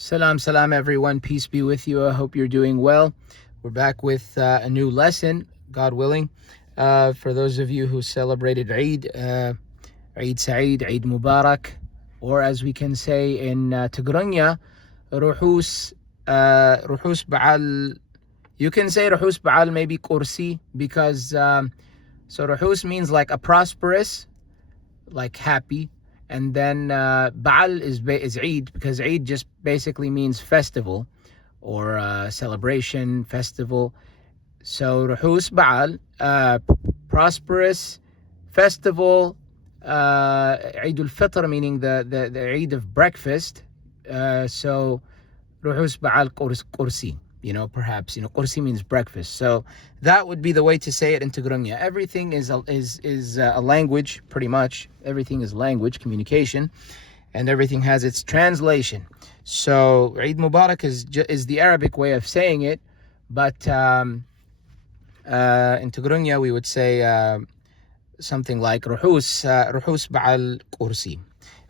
Salam everyone, peace be with you. I hope you're doing well. We're back with a new lesson, God willing. For those of you who celebrated Eid, Eid Saeed, Eid Mubarak, or as we can say in Tigrinya, Ruhus Ba'al. You can say Ruhus Ba'al, maybe Kursi, because so Ruhus means like a prosperous, like happy. And then Ba'al is Eid, because Eid just basically means festival or celebration, festival. So Ruhus Ba'al, prosperous festival, Eid al-Fitr, meaning the Eid of breakfast. So Ruhus Ba'al Kursi, perhaps, Kursi means breakfast. So that would be the way to say it in Tigrinya. Everything is a language, pretty much. Everything is language, communication, and everything has its translation. So Eid Mubarak is the Arabic way of saying it, but in Tigrinya we would say something like Ruhus Ba'al Kursi,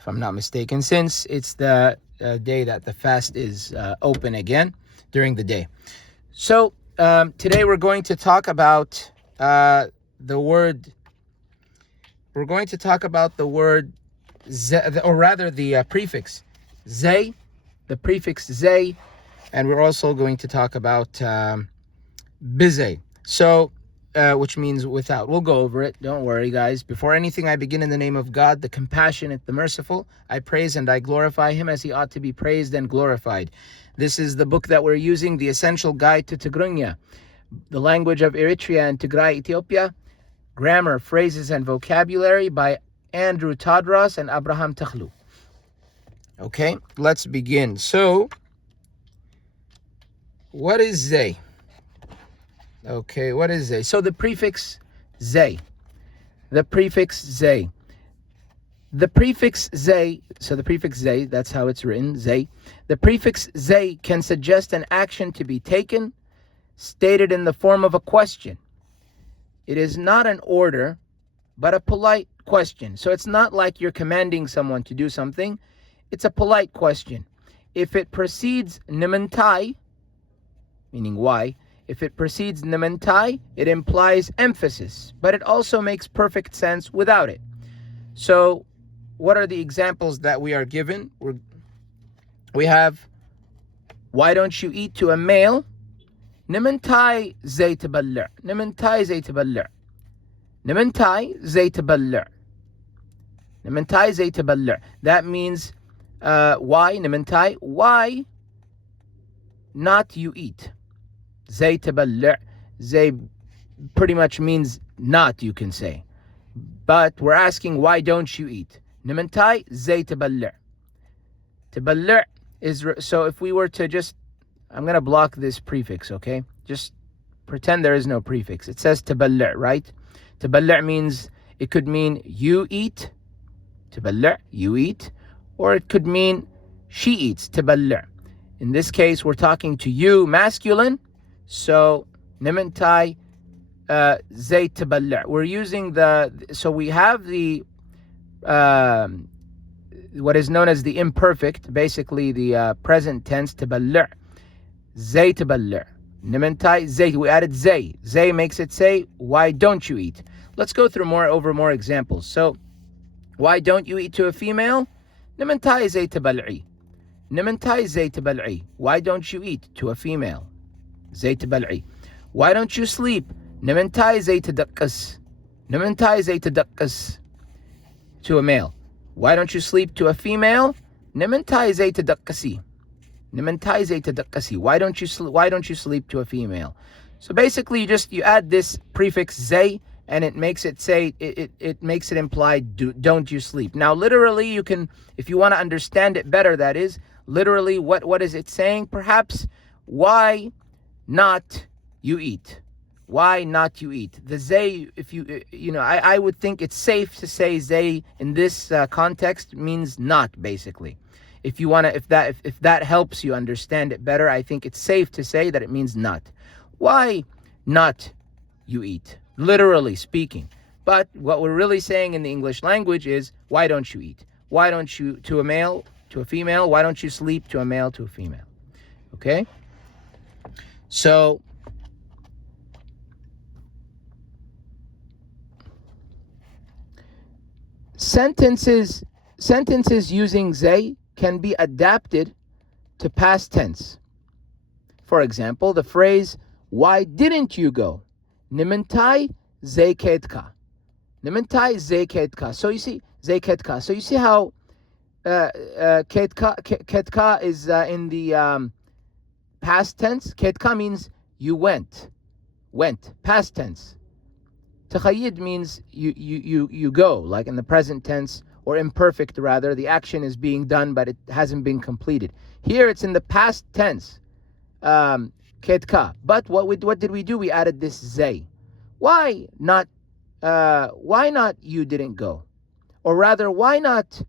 if I'm not mistaken, since it's the day that the fast is open again during the day. So today we're going to talk about the word. We're going to talk about the word, or rather the prefix zay, the prefix zay, and we're also going to talk about bizay. So, which means without. We'll go over it. Don't worry, guys. Before anything, I begin in the name of God, the compassionate, the merciful. I praise and I glorify Him as He ought to be praised and glorified. This is the book that we're using, The Essential Guide to Tigrinya, the language of Eritrea and Tigray, Ethiopia, grammar, phrases, and vocabulary by Andrew Tadross and Abraham Teklu. Okay, let's begin. So, what is zay? Okay, what is zay? So the prefix zay. The prefix zay. The prefix zay, so the prefix zay, that's how it's written, zay. The prefix zay can suggest an action to be taken, stated in the form of a question. It is not an order, but a polite question. So it's not like you're commanding someone to do something. It's a polite question. If it precedes nimentai, meaning why, if it precedes nimentai, it implies emphasis, but it also makes perfect sense without it. So what are the examples that we are given? We have, why don't you eat, to a male? Nimentai zay taballu'. Nimentai zay taballu'. Nimentai zay taballu'. Nimentai zay taballu'. That means why? Nimentai, why not you eat? Zay taballu'. Zay pretty much means not, you can say. But we're asking, why don't you eat? Nimentai zay taballu'. Taballu' is, so if we were to just, I'm going to block this prefix, okay? Just pretend there is no prefix. It says taballu', right? Taballu' means, it could mean you eat, taballu', you eat, or it could mean she eats, taballu'. In this case, we're talking to you, masculine, so nimentai zay taballu'. We're using so we have the what is known as the imperfect, basically the present tense, taballu'. Zay taballu'. Nimentai zay. We added zay. Zay makes it say, why don't you eat? Let's go through more examples. So, why don't you eat, to a female? Nimentai zay tabal'i. Nimentai zay tabal'i. Why don't you eat, to a female? Zay tabal'i. Why don't you sleep? Nimentai zay tadaqqas. Nimentai zay tadaqqas. To a male. Why don't you sleep, to a female? Nimentai zay tadaqqasi. Nimentai zay tadaqqasi. Why don't you sleep, to a female? So basically you add this prefix zay, and it makes it say, it makes it imply don't you sleep. Now literally, you can, if you want to understand it better, that is literally what is it saying? Perhaps, why not you eat? Why not you eat? The zay, if I would think it's safe to say zay in this context means not, basically. If you want to, if that helps you understand it better, I think it's safe to say that it means not. Why not you eat? Literally speaking. But what we're really saying in the English language is, why don't you eat? Why don't you, to a male, to a female. Why don't you sleep to a male, to a female? Okay? So, sentences using they can be adapted to past tense. For example, the phrase, why didn't you go? Nimentai zay ketka. Nimentai zay ketka. So you see, zay ketka. So you see how ketka is in the past tense. Ketka means you went, past tense. Takhayyid means you go, like in the present tense, or imperfect rather. The action is being done, but it hasn't been completed. Here it's in the past tense, ketka. But what did we do? We added this zay. Why not you didn't go? Or rather, why not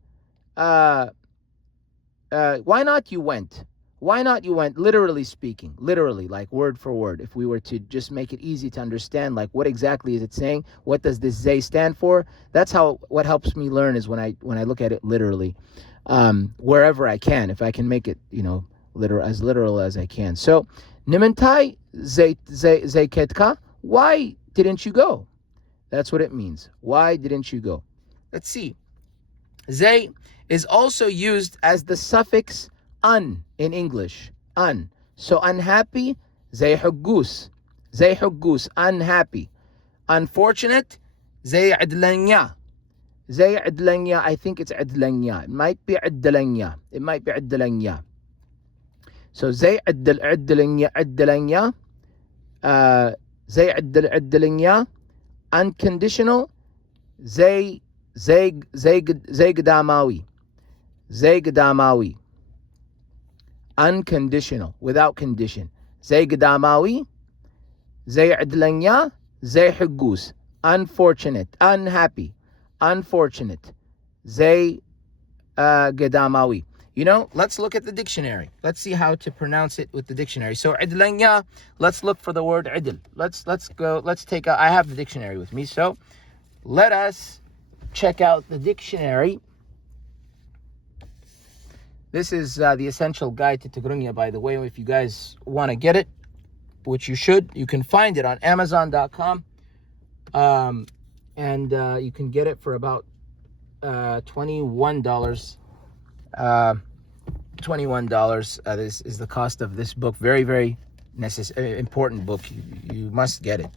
you went? Why not you went? Literally speaking, literally, like word for word. If we were to just make it easy to understand, like what exactly is it saying? What does this zay stand for? That's what helps me learn is when I look at it literally, wherever I can, if I can make it, as literal as I can. So, nimentai zay ketka. Why didn't you go? That's what it means. Why didn't you go? Let's see. Zay is also used as the suffix un in English. Un. So unhappy, zay huggus. Zay huggus, unhappy. Unfortunate, zay adlanya. Zay adlanya, I think it's adlanya. It might be adlanya. So zay adlanya. Zay adlanya. Unconditional, zay gdamawi. Zay gdamawi. Unconditional, without condition. Zay gdamawi, zay adlanya, zay huggus. Unfortunate, unhappy, unfortunate. Zay gdamawi. Let's look at the dictionary. Let's see how to pronounce it with the dictionary. So idlanya, let's look for the word idl. Let's take out, I have the dictionary with me, so let us check out the dictionary. This is the essential guide to Tigrinya, by the way. If you guys want to get it, which you should, you can find it on Amazon.com. And you can get it for about $21. $21. This is the cost of this book. Very, very important book. You must get it.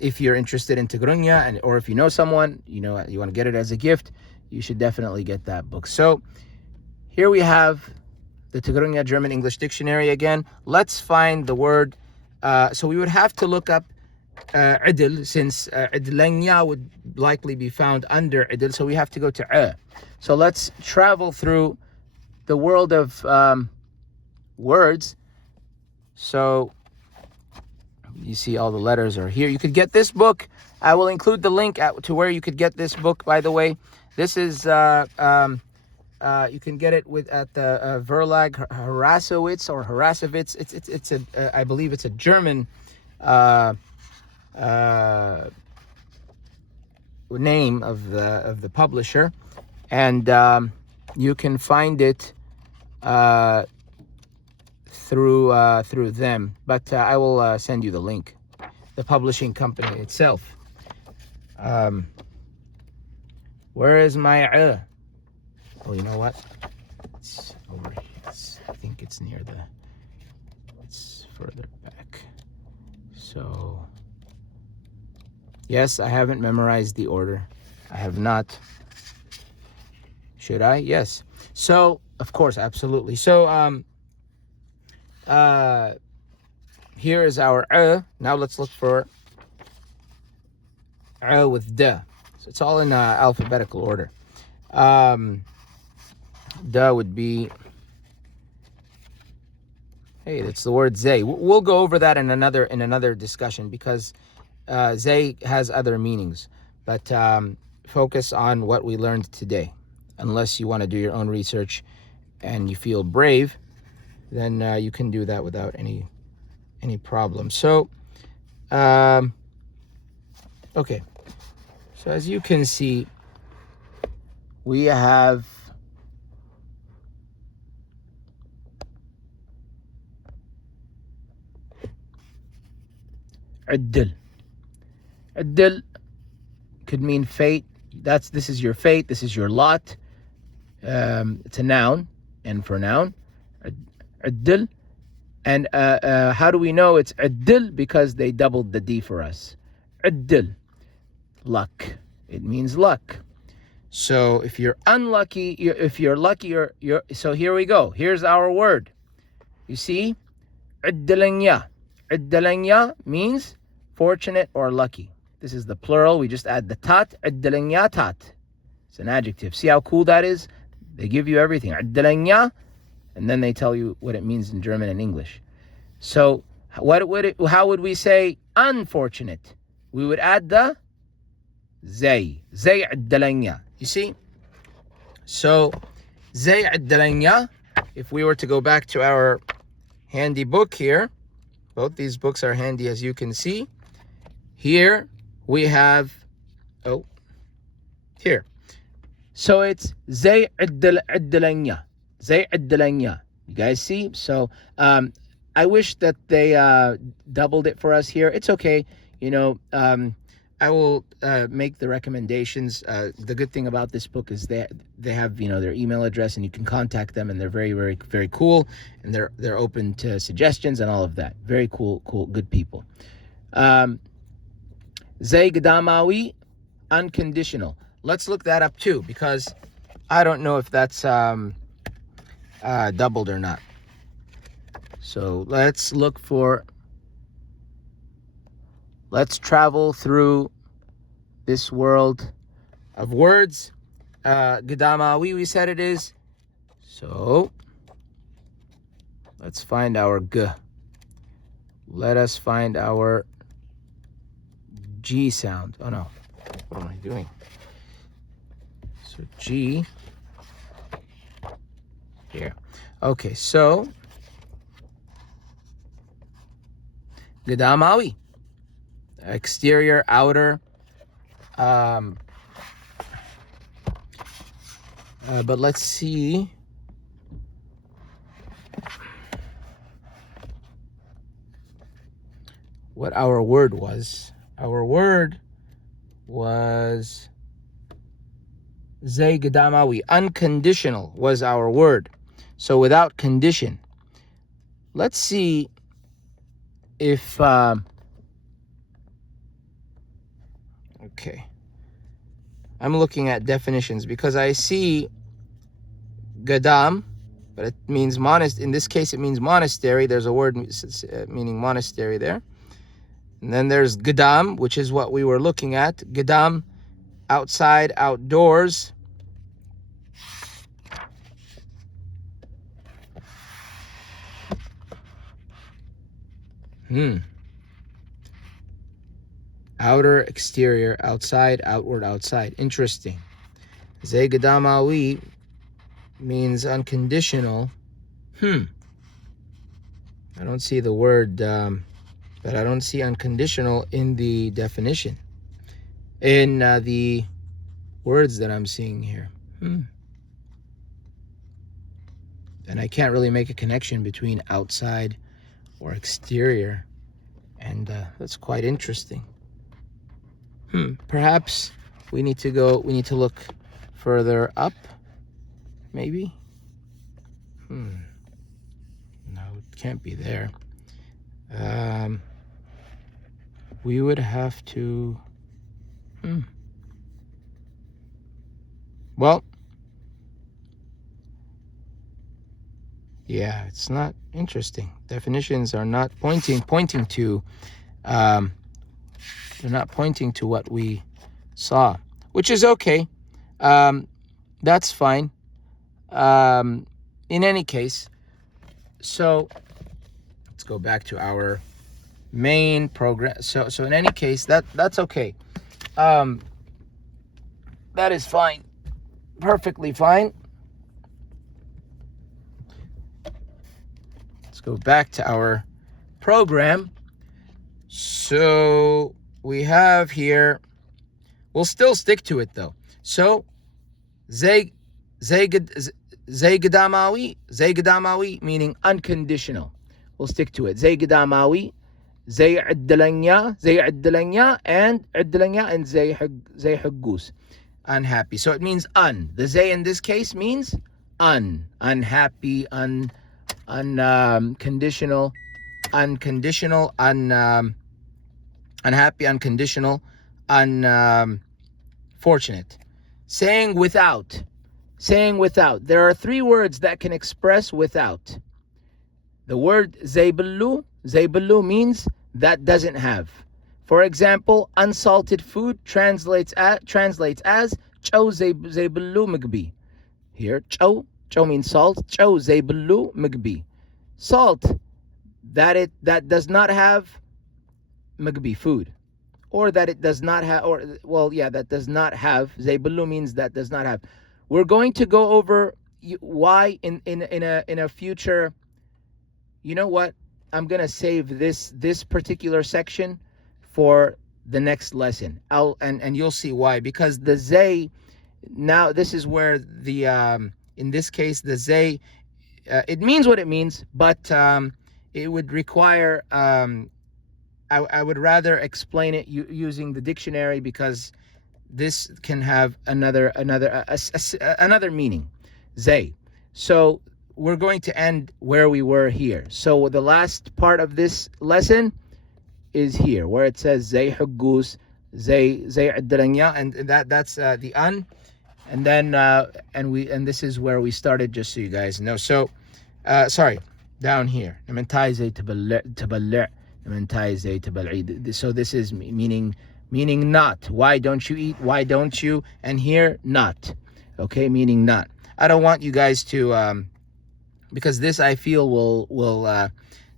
If you're interested in Tigrinya, or if you know someone, you want to get it as a gift, you should definitely get that book. So here we have the Tigrinya German English Dictionary again. Let's find the word. So we would have to look up idl, since idlanya would likely be found under idl. So we have to go to So let's travel through the world of words. So you see all the letters are here. You could get this book. I will include the link to where you could get this book, by the way. This is, you can get it at the Verlag Harrassowitz or Harrassowitz. It's I believe it's a German name of the publisher. And you can find it through them, but I will send you the link. The publishing company itself. Where is my Oh, you know what? It's over here. I think it's near it's further back. So, yes, I haven't memorized the order. I have not. Should I? Yes. So, of course, absolutely. So, here is our Now let's look for with da. So it's all in alphabetical order. Da would be, hey, that's the word zay. We'll go over that in another discussion, because zay has other meanings. But focus on what we learned today. Unless you want to do your own research and you feel brave, then you can do that without any problem. So, okay. So as you can see, we have ዕድል. ዕድል could mean fate. This is your fate. This is your lot. It's a noun, and for noun, ዕድል. And how do we know it's ዕድል? Because they doubled the D for us. ዕድል, luck. It means luck. So if you're unlucky, if you're lucky, you're. So here we go. Here's our word. You see, ዕድለኛ. ዕድለኛ means fortunate or lucky. This is the plural. We just add the tat. ዕድለኛ tat. It's an adjective. See how cool that is? They give you everything. ዕድለኛ, and then they tell you what it means in German and English. So how would we say unfortunate? We would add the زي ዕድለኛ. You see? So زي ዕድለኛ, if we were to go back to our handy book here, both these books are handy as you can see. Here we have, here. So it's زي ዕድለኛ. زي ዕድለኛ. You guys see? So I wish that they doubled it for us here. It's okay. You know, I will make the recommendations. The good thing about this book is they have, you know, their email address, and you can contact them, and they're very, very, very cool, and they're open to suggestions and all of that. Very cool, good people. زي قداماوي, unconditional. Let's look that up too, because I don't know if that's doubled or not. So let's travel through this world of words. قداماوي, we said it is. So let's find our G. Let us find our G sound. Oh no, what am I doing? So G here. Okay, so قداماوي, exterior, outer. But let's see. What our word was. Our word was زي قداماوي. Unconditional was our word. So without condition. Let's see if okay. I'm looking at definitions because I see gadam, but it means monastery. In this case, it means monastery. There's a word meaning monastery there. And then there's gadam, which is what we were looking at. Gadam, outside, outdoors. Outer, exterior, outside, outward, outside. Interesting. زي قداماوي means unconditional. I don't see the word, but I don't see unconditional in the definition. In the words that I'm seeing here. And I can't really make a connection between outside or exterior. And that's quite interesting. Perhaps we need to look further up, maybe? No, it can't be there. We would have to, well, yeah, it's not interesting. Definitions are not pointing to, they're not pointing to what we saw, which is okay. That's fine. In any case, so let's go back to our main program. So in any case, that's okay. That is fine. Perfectly fine. Let's go back to our program. So we have here, we'll still stick to it though. So زي قداماوي meaning unconditional. We'll stick to it. زي قداماوي, زي عدلنيا and زي حقوس. Unhappy. So it means un. The zay in this case means unhappy, unconditional, unhappy, unconditional, unfortunate. Saying without. There are three words that can express without. The word zayballu means that doesn't have. For example, unsalted food translates as chow zayballu mgbi. Here, chow means salt. Chow zayballu mgbi. Salt that does not have mgbi, food, or that it does not have, that does not have. Zayballu means that does not have. We're going to go over why in a future. You know what? I'm gonna save this particular section for the next lesson. And you'll see why. Because the zay, now this is where the in this case the zay, it means what it means, but it would require I would rather explain it using the dictionary, because this can have another meaning. Zay. So we're going to end where we were here. So the last part of this lesson is here, where it says zay huggus, zay adranya, and that's the un, and then and this is where we started, just so you guys know. So sorry, down here, so this is meaning not. Why don't you eat? Why don't you? And here, not. Okay, meaning not. I don't want you guys to because this, I feel, will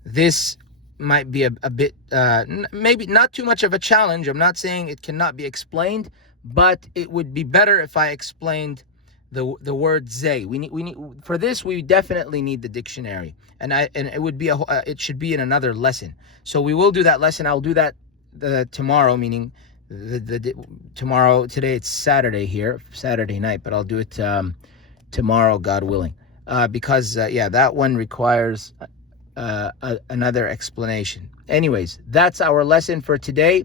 this might be a bit maybe not too much of a challenge. I'm not saying it cannot be explained, but it would be better if I explained the word zay. We need for this, we definitely need the dictionary, and it would be it should be in another lesson. So we will do that lesson. I'll do that tomorrow, meaning tomorrow. Today it's Saturday here, Saturday night, but I'll do it tomorrow, God willing. Because that one requires another explanation. Anyways, that's our lesson for today.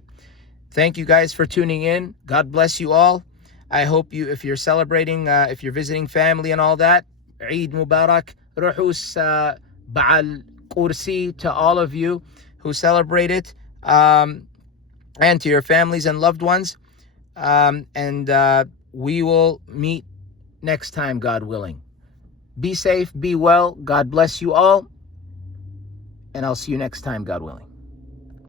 Thank you guys for tuning in. God bless you all. I hope if you're celebrating, if you're visiting family and all that, Eid Mubarak, Ruhus Ba'al Kursi, to all of you who celebrate it, and to your families and loved ones. And we will meet next time, God willing. Be safe, be well. God bless you all. And I'll see you next time, God willing.